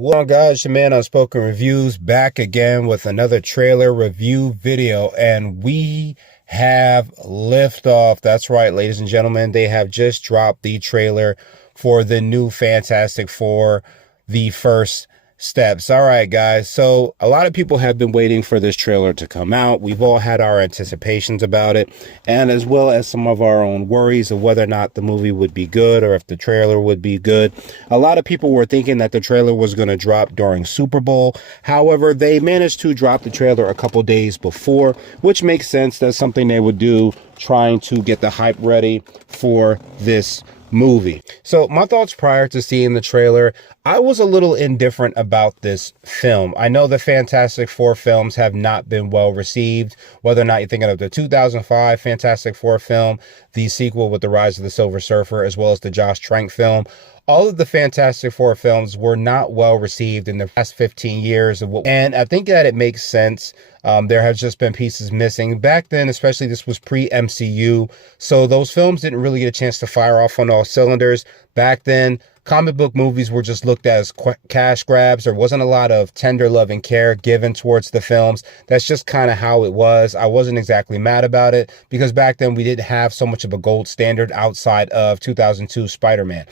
Well, guys, your man Unspoken Reviews back again with another trailer review video, and we have liftoff. That's right, ladies and gentlemen, they have just dropped the trailer for the new Fantastic Four, the first steps. All right, guys. So a lot of people have been waiting for this trailer to come out. We've all had our anticipations about it, and as well as some of our own worries of whether or not the movie would be good or if the trailer would be good. A lot of people were thinking that the trailer was going to drop during Super Bowl. However, they managed to drop the trailer a couple days before, which makes sense. That's something they would do, trying to get the hype ready for this movie. So my thoughts prior to seeing the trailer, I was a little indifferent about this film. I know the Fantastic Four films have not been well received, whether or not you're thinking of the 2005 Fantastic Four film, the sequel with the Rise of the Silver Surfer, as well as the Josh Trank film. All of the Fantastic Four films were not well received in the past 15 years and I think that it makes sense. There has just been pieces missing back then, especially this was pre-MCU. So those films didn't really get a chance to fire off on all cylinders. Back then, comic book movies were just looked at as cash grabs. There wasn't a lot of tender love and care given towards the films. That's just kind of how it was. I wasn't exactly mad about it because back then we didn't have so much of a gold standard outside of 2002 Spider-Man.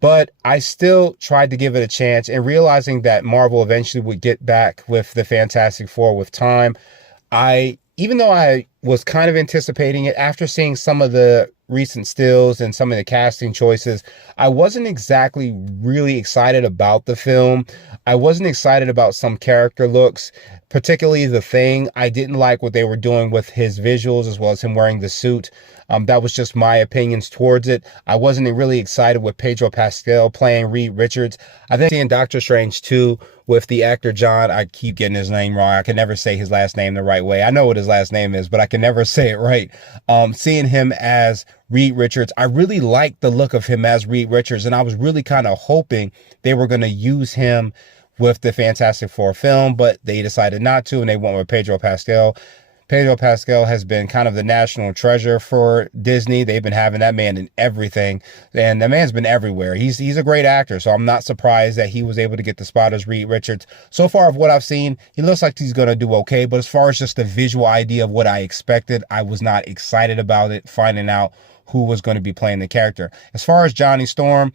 But I still tried to give it a chance, and realizing that Marvel eventually would get back with the Fantastic Four with time, even though I was kind of anticipating it, after seeing some of the recent stills and some of the casting choices, I wasn't exactly really excited about the film. I wasn't excited about some character looks, particularly The Thing. I didn't like what they were doing with his visuals as well as him wearing the suit. That was just my opinions towards it. I wasn't really excited with Pedro Pascal playing Reed Richards. I think seeing Doctor Strange 2 with the actor John, I keep getting his name wrong. I can never say his last name the right way. I know what his last name is, but I can never say it right. Seeing him as Reed Richards, I really liked the look of him as Reed Richards, and I was really kind of hoping they were going to use him with the Fantastic Four film, but they decided not to, and they went with Pedro Pascal. Pedro Pascal has been kind of the national treasure for Disney. They've been having that man in everything, and the man's been everywhere. He's a great actor, so I'm not surprised that he was able to get the spot as Reed Richards. So far of what I've seen, he looks like he's going to do okay, but as far as just the visual idea of what I expected, I was not excited about it, finding out who was going to be playing the character. As far as Johnny Storm,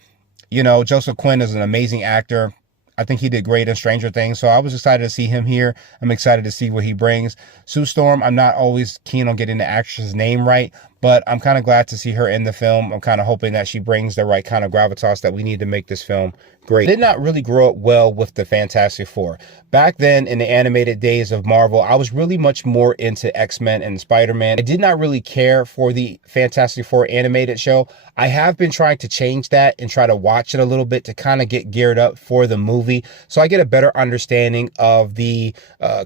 you know, Joseph Quinn is an amazing actor. I think he did great in Stranger Things, so I was excited to see him here. I'm excited to see what he brings. Sue Storm, I'm not always keen on getting the actress's name right, but I'm kind of glad to see her in the film. I'm kind of hoping that she brings the right kind of gravitas that we need to make this film great. I did not really grow up well with the Fantastic Four. Back then, in the animated days of Marvel, I was really much more into X-Men and Spider-Man. I did not really care for the Fantastic Four animated show. I have been trying to change that and try to watch it a little bit to kind of get geared up for the movie, so I get a better understanding of the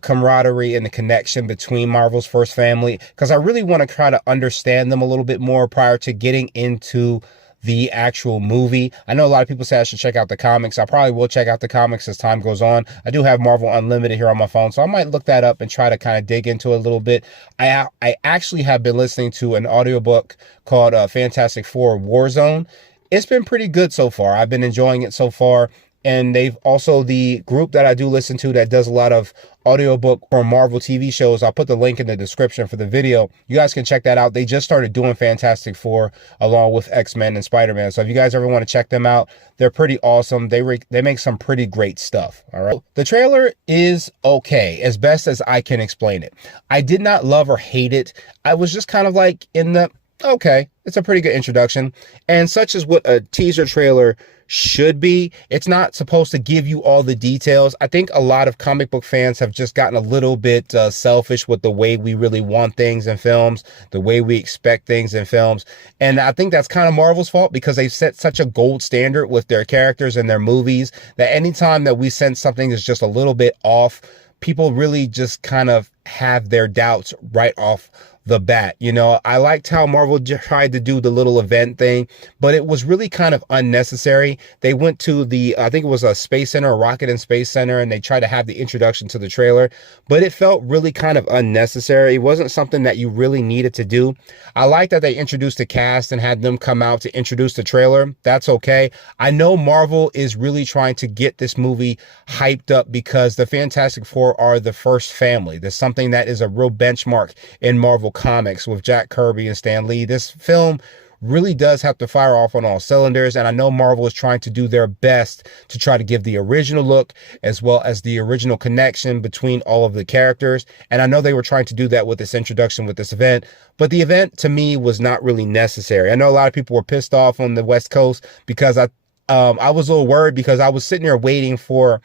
camaraderie and the connection between Marvel's first family, because I really want to try to understand them a little bit more prior to getting into the actual movie. I know a lot of people say I should check out the comics. I probably will check out the comics as time goes on. I do have Marvel Unlimited here on my phone, so I might look that up and try to kind of dig into it a little bit. I actually have been listening to an audiobook called Fantastic Four Warzone. It's been pretty good so far. I've been enjoying it so far. And they've also, the group that I do listen to that does a lot of audiobook or Marvel TV shows, I'll put the link in the description for the video. You guys can check that out. They just started doing Fantastic Four along with X-Men and Spider-Man. So if you guys ever want to check them out, they're pretty awesome. They make some pretty great stuff. All right. The trailer is okay, as best as I can explain it. I did not love or hate it. I was just kind of like in the, okay, it's a pretty good introduction. And such is what a teaser trailer should be. It's not supposed to give you all the details. I think a lot of comic book fans have just gotten a little bit selfish with the way we really want things in films, the way we expect things in films. And I think that's kind of Marvel's fault, because they've set such a gold standard with their characters and their movies that anytime that we sense something is just a little bit off, people really just kind of have their doubts right off the bat. You know, I liked how Marvel tried to do the little event thing, but it was really kind of unnecessary. They went to the, I think it was a Space Center, a Rocket and Space Center, and they tried to have the introduction to the trailer, but it felt really kind of unnecessary. It wasn't something that you really needed to do. I like that they introduced the cast and had them come out to introduce the trailer. That's okay. I know Marvel is really trying to get this movie hyped up because the Fantastic Four are the first family. There's something that is a real benchmark in Marvel Comics with Jack Kirby and Stan Lee. This film really does have to fire off on all cylinders, and I know Marvel is trying to do their best to try to give the original look as well as the original connection between all of the characters, and I know they were trying to do that with this introduction, with this event, but the event to me was not really necessary. I know a lot of people were pissed off on the West Coast because I was a little worried because I was sitting there waiting for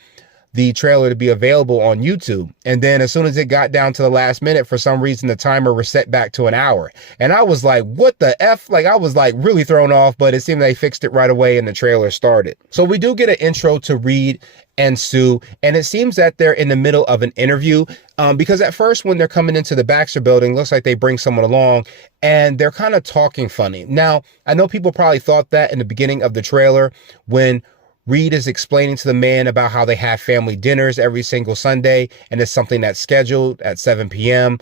the trailer to be available on YouTube. And then as soon as it got down to the last minute, for some reason, the timer was set back to an hour. And I was like, what the F? Like, I was like really thrown off, but it seemed they fixed it right away and the trailer started. So we do get an intro to Reed and Sue, and it seems that they're in the middle of an interview because at first when they're coming into the Baxter building, looks like they bring someone along and they're kind of talking funny. Now, I know people probably thought that in the beginning of the trailer when Reed is explaining to the man about how they have family dinners every single Sunday, and it's something that's scheduled at 7 p.m.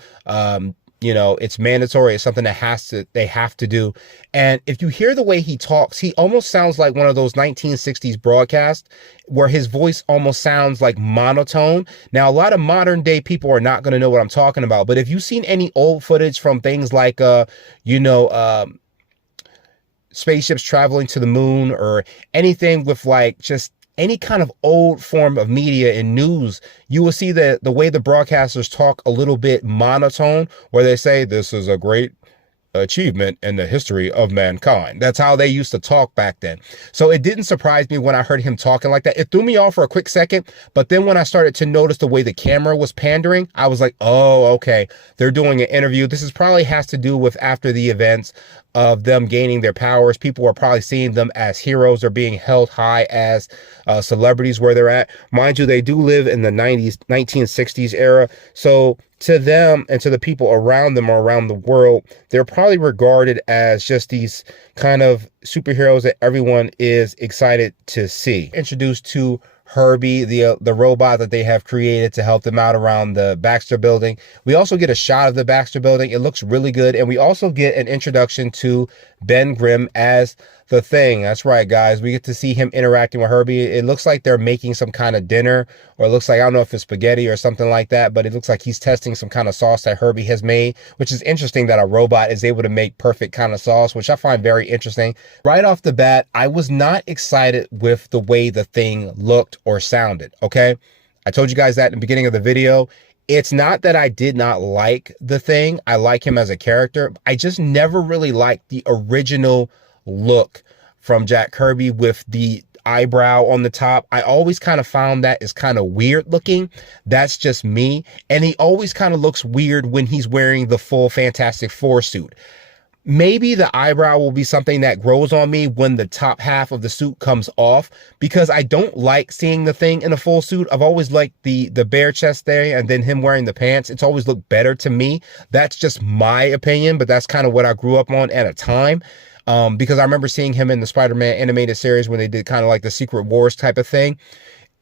You know, it's mandatory. It's something that they have to do. And if you hear the way he talks, he almost sounds like one of those 1960s broadcasts where his voice almost sounds like monotone. Now, a lot of modern day people are not going to know what I'm talking about, but if you've seen any old footage from things like, spaceships traveling to the moon or anything with like just any kind of old form of media and news, you will see that the way the broadcasters talk a little bit monotone, where they say this is a great achievement in the history of mankind. That's how they used to talk back then. So it didn't surprise me when I heard him talking like that. It threw me off for a quick second, but then when I started to notice the way the camera was pandering, I was like, oh, okay, they're doing an interview. This is probably has to do with after the events of them gaining their powers. People are probably seeing them as heroes or being held high as celebrities where they're at. Mind you, they do live in the 1960s era. So to them and to the people around them or around the world, they're probably regarded as just these kind of superheroes that everyone is excited to see. Introduced to Herbie, the robot that they have created to help them out around the Baxter building. We also get a shot of the Baxter building. It looks really good. And we also get an introduction to Ben Grimm as the Thing. That's right, guys. We get to see him interacting with Herbie. It looks like they're making some kind of dinner, or it looks like, I don't know if it's spaghetti or something like that, but it looks like he's testing some kind of sauce that Herbie has made, which is interesting that a robot is able to make perfect kind of sauce, which I find very interesting. Right off the bat, I was not excited with the way the Thing looked or sounded, okay? I told you guys that in the beginning of the video. It's not that I did not like the Thing. I like him as a character. I just never really liked the original look from Jack Kirby with the eyebrow on the top. I always kind of found that is kind of weird looking. That's just me. And he always kind of looks weird when he's wearing the full Fantastic Four suit. Maybe the eyebrow will be something that grows on me when the top half of the suit comes off, because I don't like seeing the Thing in a full suit. I've always liked the bare chest there and then him wearing the pants. It's always looked better to me. That's just my opinion, but that's kind of what I grew up on at a time. Because I remember seeing him in the Spider-Man animated series when they did kind of like the Secret Wars type of thing.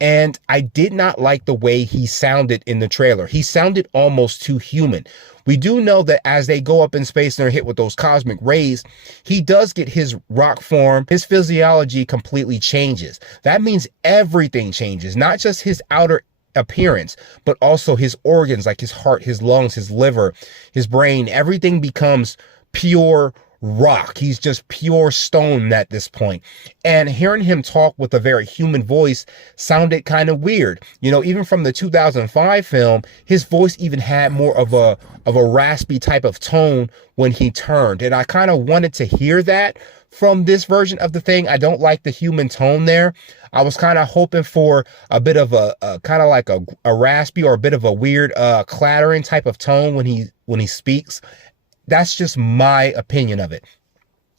And I did not like the way he sounded in the trailer. He sounded almost too human. We do know that as they go up in space and are hit with those cosmic rays, he does get his rock form. His physiology completely changes. That means everything changes, not just his outer appearance, but also his organs, like his heart, his lungs, his liver, his brain. Everything becomes pure rock. He's just pure stone at this point. And hearing him talk with a very human voice sounded kind of weird. You know, even from the 2005 film, his voice even had more of a raspy type of tone when he turned. And I kind of wanted to hear that from this version of the Thing. I don't like the human tone there. I was kind of hoping for a bit of a kind of like a raspy or a bit of a weird clattering type of tone when he speaks. That's just my opinion of it.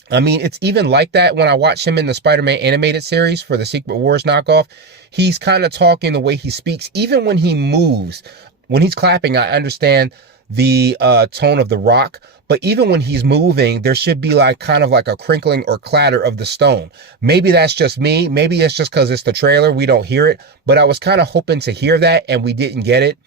I mean, it's even like that when I watch him in the Spider-Man animated series for the Secret Wars knockoff. He's kind of talking the way he speaks. Even when he moves, when he's clapping, I understand the tone of the rock. But even when he's moving, there should be like kind of like a crinkling or clatter of the stone. Maybe that's just me. Maybe it's just because it's the trailer. We don't hear it. But I was kind of hoping to hear that and we didn't get it.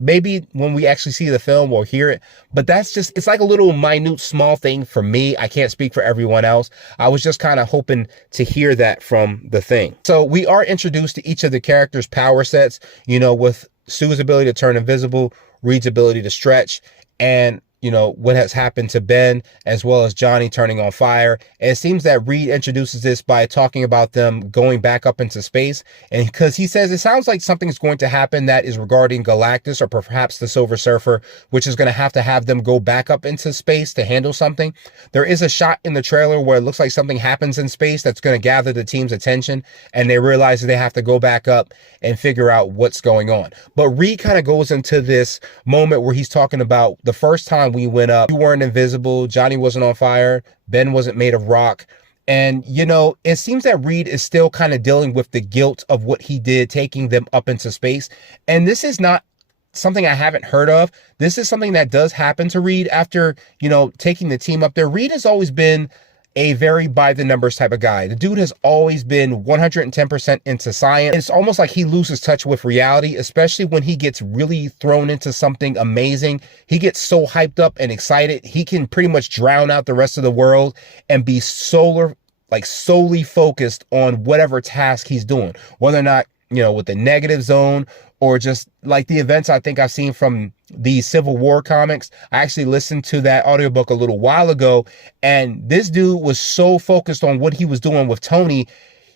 Maybe when we actually see the film, we'll hear it. But that's just, it's like a little minute, small thing for me. I can't speak for everyone else. I was just kind of hoping to hear that from the thing. So we are introduced to each of the characters' power sets, you know, with Sue's ability to turn invisible, Reed's ability to stretch, and you know, what has happened to Ben, as well as Johnny turning on fire. And it seems that Reed introduces this by talking about them going back up into space. And because he says it sounds like something's going to happen that is regarding Galactus or perhaps the Silver Surfer, which is going to have them go back up into space to handle something. There is a shot in the trailer where it looks like something happens in space that's going to gather the team's attention, and they realize that they have to go back up and figure out what's going on. But Reed kind of goes into this moment where he's talking about the first time we went up, you weren't invisible, Johnny wasn't on fire, Ben wasn't made of rock. And, you know, it seems that Reed is still kind of dealing with the guilt of what he did, taking them up into space. And this is not something I haven't heard of. This is something that does happen to Reed after, you know, taking the team up there. Reed has always been a very by the numbers type of guy. The dude has always been 110% into science. It's almost like he loses touch with reality, especially when he gets really thrown into something amazing. He gets so hyped up and excited. He can pretty much drown out the rest of the world and be solely focused on whatever task he's doing, whether or not, you know, with the negative zone or just like the events I think I've seen from the Civil War comics. I actually listened to that audiobook a little while ago, and this dude was so focused on what he was doing with Tony,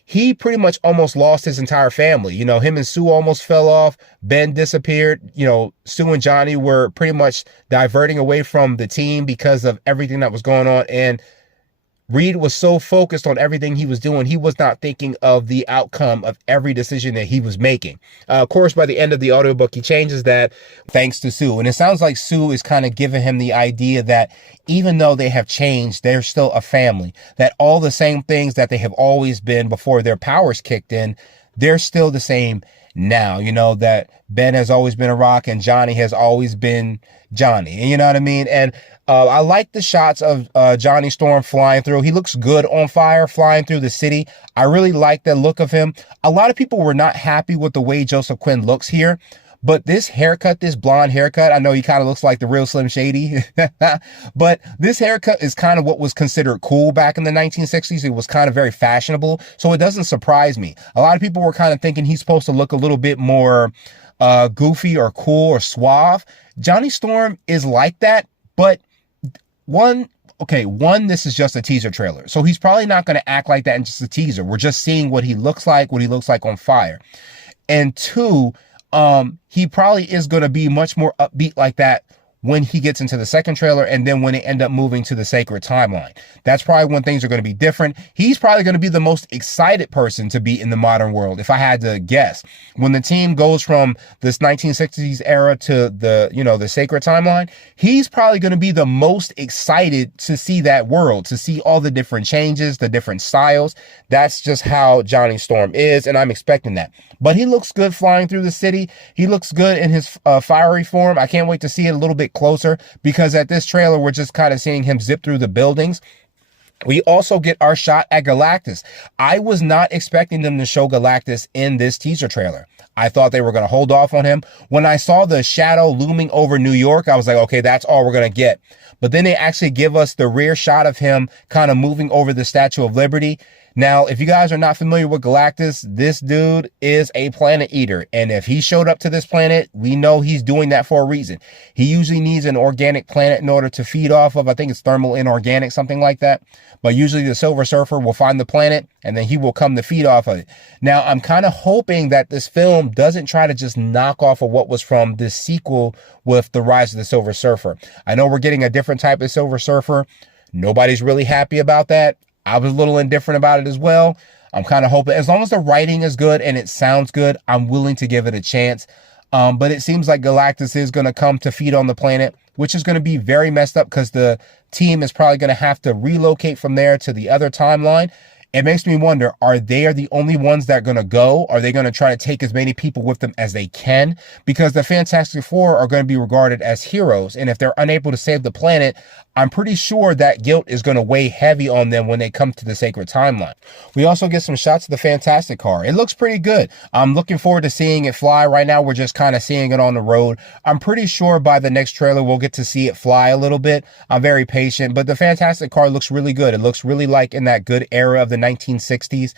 he pretty much almost lost his entire family. You know, him and Sue almost fell off. Ben disappeared. You know, Sue and Johnny were pretty much diverting away from the team because of everything that was going on. And Reed was so focused on everything he was doing, he was not thinking of the outcome of every decision that he was making. Of course, by the end of the audiobook, he changes that thanks to Sue. And it sounds like Sue is kind of giving him the idea that even though they have changed, they're still a family. That all the same things that they have always been before their powers kicked in, they're still the same now. You know, that Ben has always been a rock and Johnny has always been Johnny. You know what I mean? And I like the shots of Johnny Storm flying through. He looks good on fire, flying through the city. I really like the look of him. A lot of people were not happy with the way Joseph Quinn looks here. But this haircut, this blonde haircut, I know he kind of looks like the real Slim Shady. But this haircut is kind of what was considered cool back in the 1960s. It was kind of very fashionable. So it doesn't surprise me. A lot of people were kind of thinking he's supposed to look a little bit more goofy or cool or suave. Johnny Storm is like that. But one, this is just a teaser trailer. So he's probably not going to act like that in just a teaser. We're just seeing what he looks like on fire. And two, he probably is going to be much more upbeat like that when he gets into the second trailer, and then when they end up moving to the Sacred Timeline. That's probably when things are going to be different. He's probably going to be the most excited person to be in the modern world, if I had to guess. When the team goes from this 1960s era to the, you know, the Sacred Timeline, he's probably going to be the most excited to see that world, to see all the different changes, the different styles. That's just how Johnny Storm is, and I'm expecting that. But he looks good flying through the city. He looks good in his fiery form. I can't wait to see it a little bit closer, because at this trailer, we're just kind of seeing him zip through the buildings. We also get our shot at Galactus. I was not expecting them to show Galactus in this teaser trailer. I thought they were going to hold off on him. When I saw the shadow looming over New York, I was like, okay, that's all we're going to get. But then they actually give us the rear shot of him kind of moving over the Statue of Liberty. Now, if you guys are not familiar with Galactus, this dude is a planet eater. And if he showed up to this planet, we know he's doing that for a reason. He usually needs an organic planet in order to feed off of. I think it's thermal inorganic, something like that. But usually the Silver Surfer will find the planet and then he will come to feed off of it. Now, I'm kind of hoping that this film doesn't try to just knock off of what was from this sequel with The Rise of the Silver Surfer. I know we're getting a different type of Silver Surfer. Nobody's really happy about that. I was a little indifferent about it as well. I'm kind of hoping, as long as the writing is good and it sounds good, I'm willing to give it a chance. But it seems like Galactus is going to come to feed on the planet, which is going to be very messed up because the team is probably going to have to relocate from there to the other timeline. It makes me wonder, are they the only ones that are going to go? Are they going to try to take as many people with them as they can? Because the Fantastic Four are going to be regarded as heroes. And if they're unable to save the planet, I'm pretty sure that guilt is going to weigh heavy on them when they come to the Sacred Timeline. We also get some shots of the Fantastic car. It looks pretty good. I'm looking forward to seeing it fly. Right now, we're just kind of seeing it on the road. I'm pretty sure by the next trailer, we'll get to see it fly a little bit. I'm very patient, but the Fantastic car looks really good. It looks really like in that good era of the 1960s.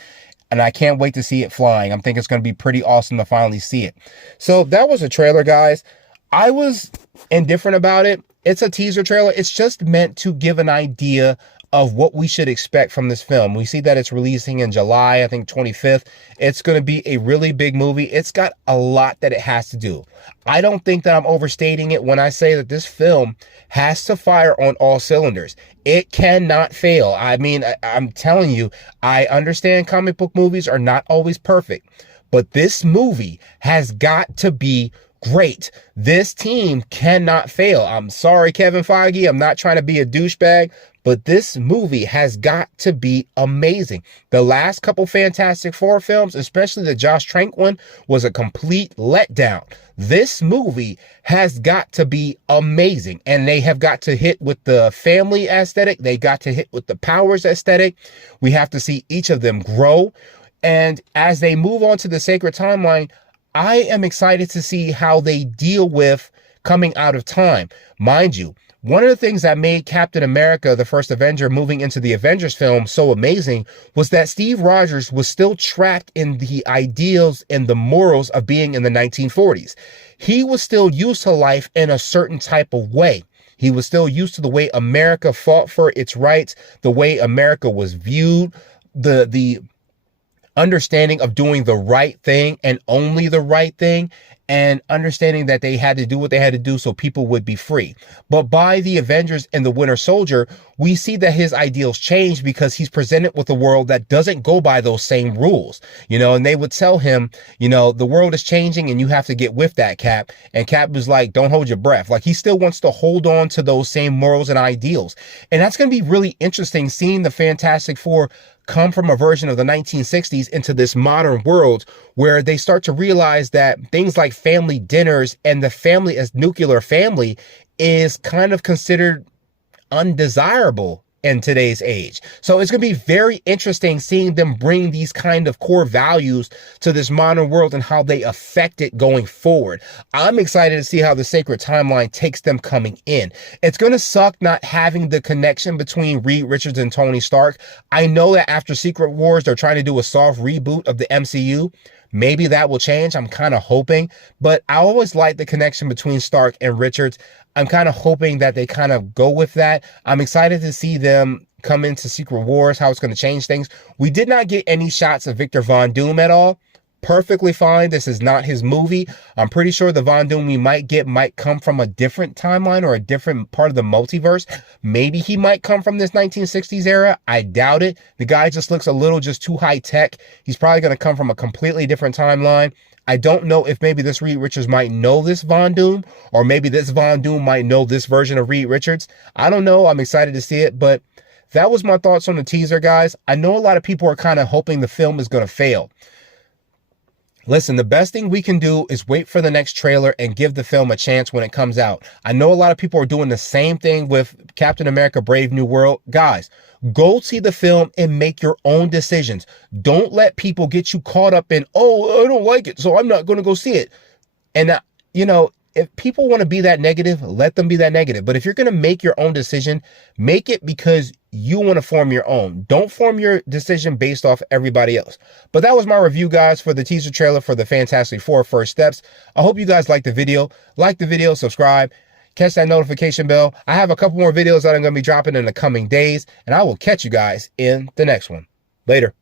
And I can't wait to see it flying. I think it's going to be pretty awesome to finally see it. So that was a trailer, guys. I was indifferent about it. It's a teaser trailer. It's just meant to give an idea of what we should expect from this film. We see that it's releasing in July, I think 25th. It's going to be a really big movie. It's got a lot that it has to do. I don't think that I'm overstating it when I say that this film has to fire on all cylinders. It cannot fail. I mean, I'm telling you, I understand comic book movies are not always perfect, but this movie has got to be great. This team cannot fail. I'm sorry, Kevin Feige. I'm not trying to be a douchebag, but this movie has got to be amazing. The last couple Fantastic Four films, especially the Josh Trank one, was a complete letdown. This movie has got to be amazing, and they have got to hit with the family aesthetic. They got to hit with the Powers aesthetic. We have to see each of them grow. And as they move on to the Sacred Timeline, I am excited to see how they deal with coming out of time. Mind you, one of the things that made Captain America, the first Avenger, moving into the Avengers film so amazing was that Steve Rogers was still trapped in the ideals and the morals of being in the 1940s. He was still used to life in a certain type of way. He was still used to the way America fought for its rights, the way America was viewed, the understanding of doing the right thing and only the right thing, and understanding that they had to do what they had to do so people would be free. But by the Avengers and the Winter Soldier, we see that his ideals change because he's presented with a world that doesn't go by those same rules, and they would tell him, the world is changing and you have to get with that, Cap. And Cap was like, don't hold your breath. Like, he still wants to hold on to those same morals and ideals. And that's going to be really interesting, seeing the Fantastic Four come from a version of the 1960s into this modern world where they start to realize that things like family dinners and the family as nuclear family is kind of considered undesirable in today's age. So it's going to be very interesting seeing them bring these kind of core values to this modern world and how they affect it going forward. I'm excited to see how the Sacred Timeline takes them coming in. It's going to suck not having the connection between Reed Richards and Tony Stark. I know that after Secret Wars, they're trying to do a soft reboot of the MCU. Maybe that will change. I'm kind of hoping, but I always like the connection between Stark and Richards. I'm kind of hoping that they kind of go with that. I'm excited to see them come into Secret Wars, how it's going to change things. We did not get any shots of Victor Von Doom at all. Perfectly fine. This is not his movie. I'm pretty sure the Von Doom we might get might come from a different timeline or a different part of the multiverse. Maybe he might come from this 1960s era. I doubt it. The guy just looks a little just too high tech. He's probably going to come from a completely different timeline. I don't know if maybe this Reed Richards might know this Von Doom, or maybe this Von Doom might know this version of Reed Richards. I don't know. I'm excited to see it, but that was my thoughts on the teaser, guys. I know a lot of people are kind of hoping the film is going to fail. Listen, the best thing we can do is wait for the next trailer and give the film a chance when it comes out. I know a lot of people are doing the same thing with Captain America: Brave New World. Guys, go see the film and make your own decisions. Don't let people get you caught up in, oh, I don't like it, so I'm not going to go see it. And, if people want to be that negative, let them be that negative. But if you're going to make your own decision, make it because you want to form your own. Don't form your decision based off everybody else. But that was my review, guys, for the teaser trailer for the Fantastic Four: First Steps. I hope you guys liked the video. Like the video, subscribe, catch that notification bell. I have a couple more videos that I'm going to be dropping in the coming days, and I will catch you guys in the next one. Later.